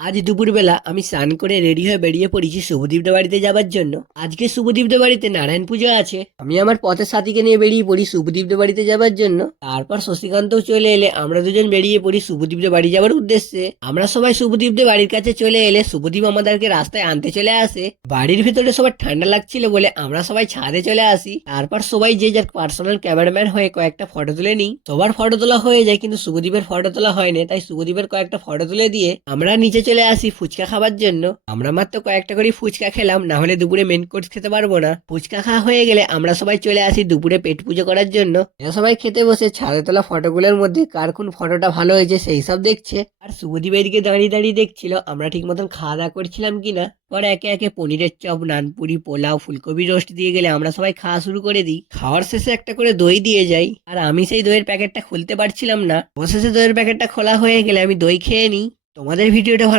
আজ দুপুরবেলা আমি স্নান করে রেডি হয়ে বেরিয়ে পড়েছি শুভদীপদের বাড়িতে যাবার জন্য। আজকে শুভদীপদের বাড়িতে নারায়ণ পুজো আছে। আমি আমার পথের সাথীকে নিয়ে বেরিয়ে পড়ি শুভদীপদের বাড়িতে যাবার জন্য। তারপর শশীকান্তও চলে এলে আমরা দুজন বেরিয়ে পড়ি শুভদীপদের বাড়ি যাবার উদ্দেশ্যে। আমরা সবাই শুভদীপদের বাড়ির কাছে চলে এলে শুভদীপ আমাদেরকে রাস্তায় আনতে চলে আসে। বাড়ির ভিতরে সবার ঠান্ডা লাগছিল বলে আমরা সবাই ছাদে চলে আসি। তারপর সবাই যে যার পার্সোনাল ক্যামেরাম্যান হয়ে কয়েকটা ফটো তুলে নিই। সবার ফটো তোলা হয়ে যায় কিন্তু শুভদীপের ফটো তোলা হয়নি, তাই শুভদীপের কয়েকটা ফটো তুলে দিয়ে আমরা নিচে চলে আসি ফুচকা খাবার জন্য। আমরা মাত্র কয়েকটা করে ফুচকা খেলাম, না হলে দুপুরে মেন কোর্স খেতে পারবো না। ফুচকা খাওয়া হয়ে গেলে আমরা সবাই চলে আসি দুপুরে পেট পুজো করার জন্য। এরা সবাই খেতে বসে ছাদে তোলা ফটোগুলোর মধ্যে কার কোন ফটোটা ভালো হয়েছে সেই সব দেখছে। আর শুভদীপ এদিকে দাঁড়িয়ে দাঁড়িয়ে দেখছিল আমরা ঠিক মতন খাওয়া দাওয়া করছিলাম কিনা। পরে একে একে পনিরের চপ, নানপুরি, পোলাও, ফুলকপি রোস্ট দিয়ে গেলে আমরা সবাই খাওয়া শুরু করে দিই। খাওয়ার শেষে একটা করে দই দিয়ে যাই, আর আমি সেই দইয়ের প্যাকেটটা খুলতে পারছিলাম না। অবশেষে দইয়ের প্যাকেটটা খোলা হয়ে গেলে আমি দই খেয়ে নিই। তোমাদের ভিডিওটা ভালো